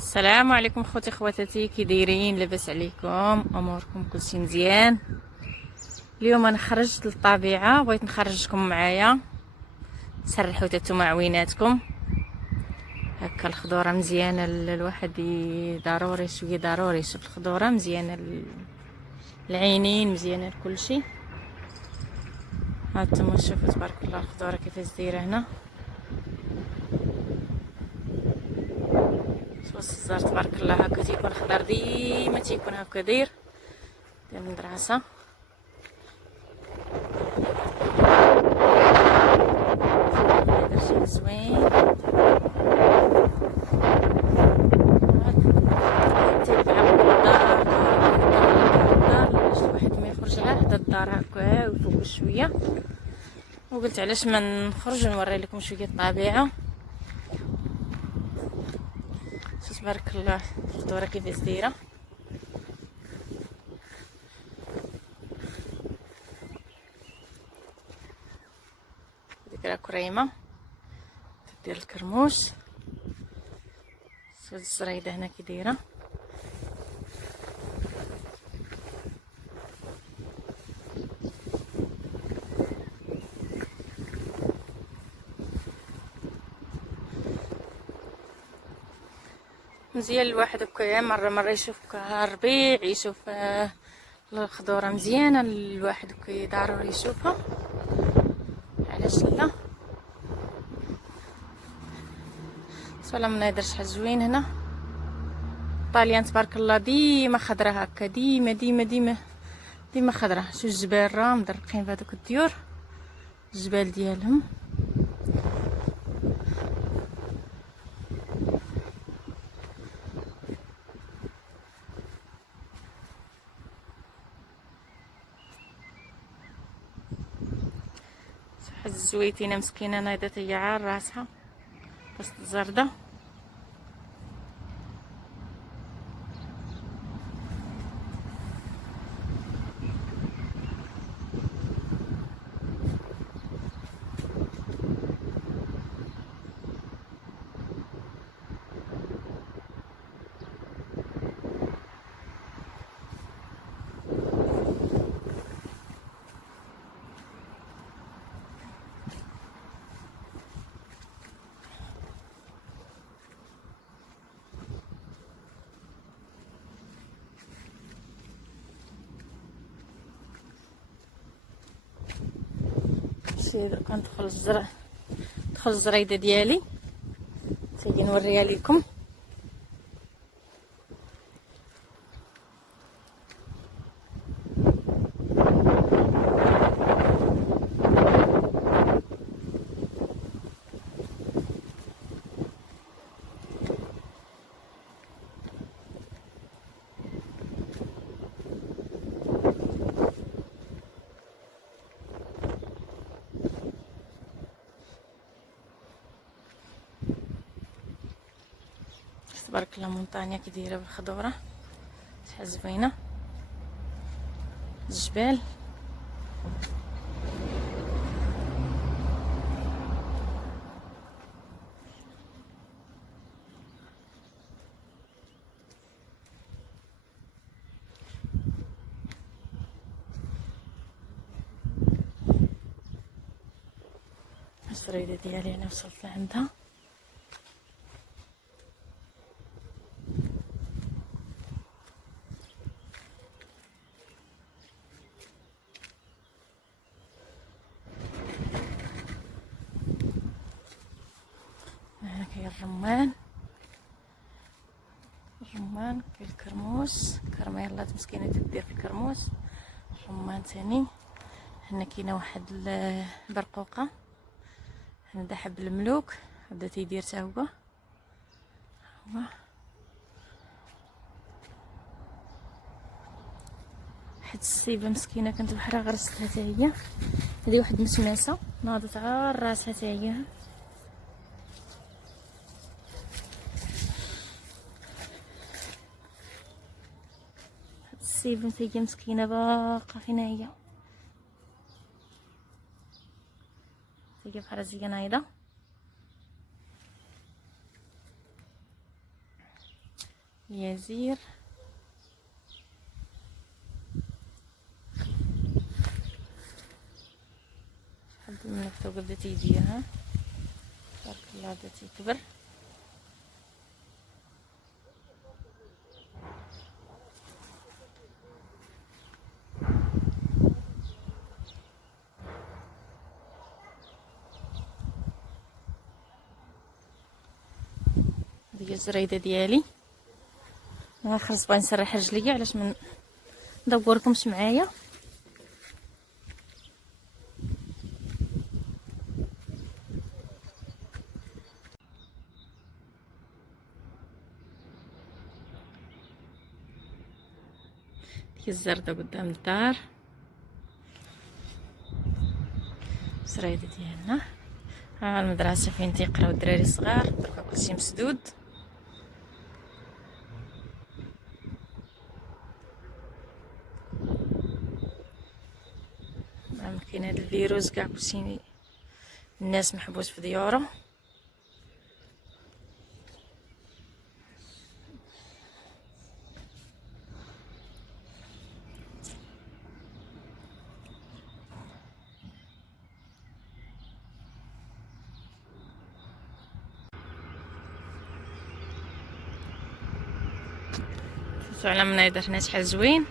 السلام عليكم خوتي خواتاتي، كي دايرين؟ لاباس عليكم؟ اموركم كلشي مزيان؟ اليوم انا خرجت للطبيعه، بغيت نخرجكم معايا سرحوا تاتو عويناتكم. هكا الخضوره مزيانه، الواحد ضروري شويه، ضروري يشوف الخضوره مزيانه العينين، مزيانه لكلشي. هانتوما شوفوا تبارك الله الخضوره كيفاش دايره هنا. وسط الزهر تبارك الله هكا تيكون خضر، ديما تيكون هكا داير ديال المدرسه. زوين تيبقى الدار باش الواحد ما يخرج غير حدا الدار هكا ويفوق شويه. وقلت علاش ما نخرج ونوري لكم شويه الطبيعه. تبارك الله الخضوره كيفاش دايره. ديك راه كريمه ديال الكرموش. سواد الزريده هنا كي دايره. مزيان الواحد هكا مره يشوف الربيع، يشوف الخضوره مزيانه، الواحد هكا ضروري يشوفها، علاش لا؟ ولا مناظر شحال زوين هنا. طاليان تبارك الله ديما خضره هكا، ديما ديما ديما ديما خضره. شو الجبال راه مدرقين بهذوك الديور، الجبال ديالهم. شحال الزويتينه مسكينه نايضه هي عار راسها وسط الزردة. شي دركا ندخل الزريده ديالي تيجي نوريها لكم. تبارك الله مونطانيا كي دايره بالخضوره، شحال زوينه الجبال. الفريده ديالي انا وصلت لعندها. هنا كاين الرمان كاين الكرموس، كرميلات مسكينه تدير في الكرموس. الرمان تاني. هنا كاينه واحد البرقوقه، هنا دا حب الملوك بدا تيدير تا هو. واحد السيبه مسكينه كنت بحرا غرستها حتى هي. هذه واحد مسماسه ناضت عار راسها حتى هي. السيبه حتى هي مسكينه باقا فينا هي بحال زي نايضه. اليازير. شحال من نكتة بدا تيديرها، تبارك الله بدا تيكبر. هذه الزريده ديالي. انا خرجت بغا نسرح رجليا علاش ما ندوركمش معايا. ديك الزردة قدام الدار، الزريده ديالنا. ها المدرسه فين تيقراو الدراري الصغار، دركا كلشي مسدود. كاين هاد الفيروس كاع كلشي الناس محبوس في ديارهم. شوفوا على مناظر هنا شحال زوين.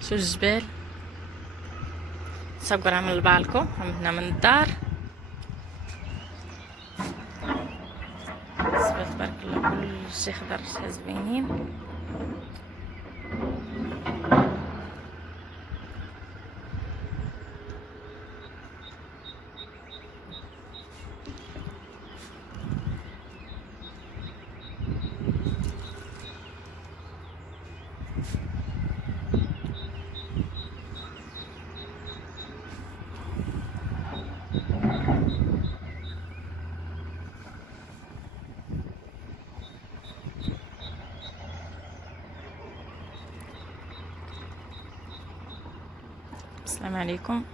شوفوا الجبال، صقرها من البالكو من هنا من الدار. الزبال تبارك الله كلشي خضر، شحال زوينين. السلام عليكم.